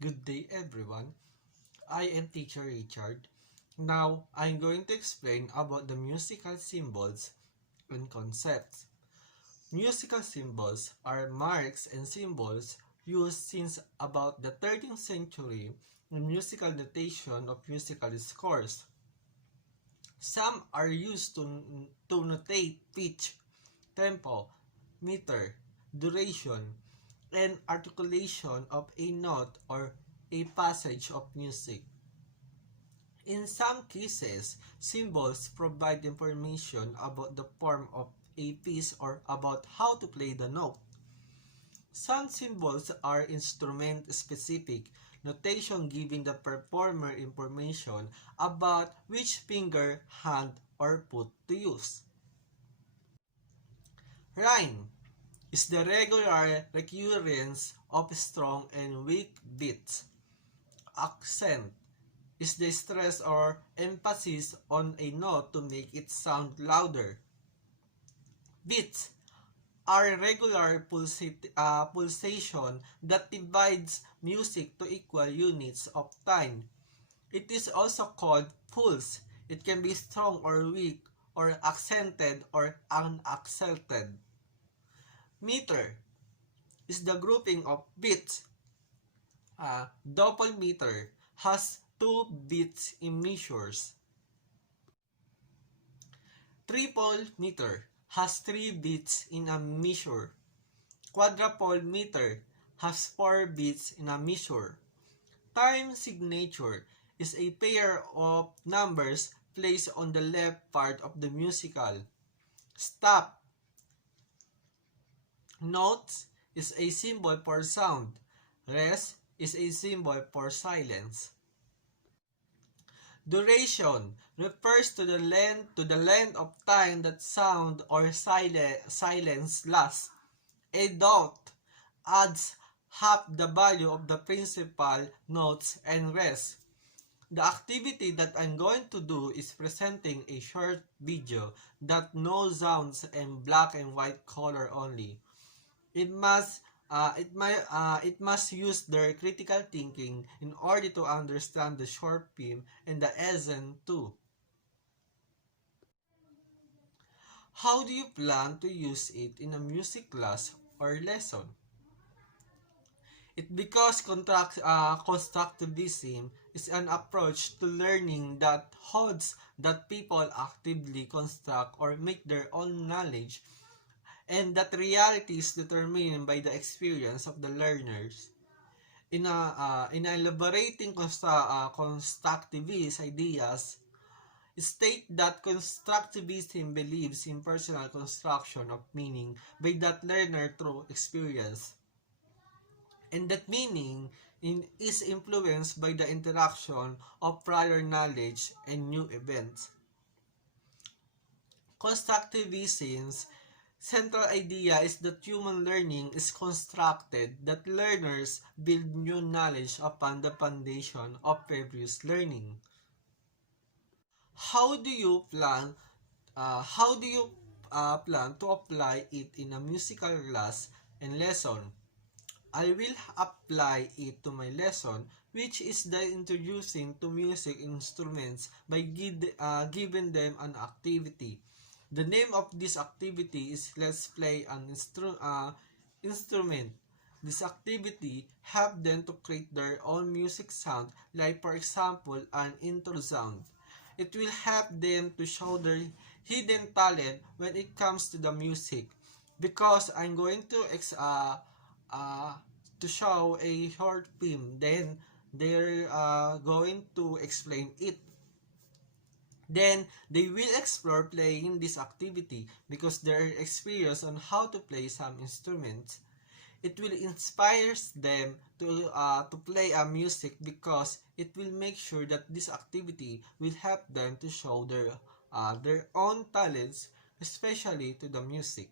Good day everyone, I am Teacher Richard. Now, I'm going to explain about the musical symbols and concepts. Musical symbols are marks and symbols used since about the 13th century in musical notation of musical scores. Some are used to notate pitch, tempo, meter, duration, and articulation of a note or a passage of music. In some cases, symbols provide information about the form of a piece or about how to play the note. Some symbols are instrument-specific, notation giving the performer information about which finger, hand, or foot to use. Rhyme is the regular recurrence of strong and weak beats. Accent is the stress or emphasis on a note to make it sound louder. Beats are regular pulsation that divides music to equal units of time. It is also called pulse. It can be strong or weak, or accented or unaccented. Meter is the grouping of beats. Double meter has 2 beats in measures. Triple meter has 3 beats in a measure. Quadruple meter has 4 beats in a measure. Time signature is a pair of numbers placed on the left part of the musical. Stop notes is a symbol for sound. Rest is a symbol for silence. Duration refers to the length of time that sound or silence lasts. A dot adds half the value of the principal notes and rest. The activity that I'm going to do is presenting a short video that no sounds and black and white color only. It must use their critical thinking in order to understand the short film and the essence too. How do you plan to use it in a music class or lesson? It because constructivism is an approach to learning that holds that people actively construct or make their own knowledge, and that reality is determined by the experience of the learners. In elaborating constructivist ideas, state that constructivism believes in personal construction of meaning by that learner through experience, and that meaning is influenced by the interaction of prior knowledge and new events. Constructivism's central idea is that human learning is constructed, that learners build new knowledge upon the foundation of previous learning. How do you plan plan to apply it in a musical class and lesson? I will apply it to my lesson, which is the introducing to music instruments by giving them an activity. The name of this activity is Let's Play an Instrument. This activity help them to create their own music sound, like for example an intro sound. It will help them to show their hidden talent when it comes to the music, because I'm going to show a short film, then they're going to explain it. Then they will explore playing this activity because their experience on how to play some instruments. It will inspire them to play a music, because it will make sure that this activity will help them to show their own talents, especially to the music.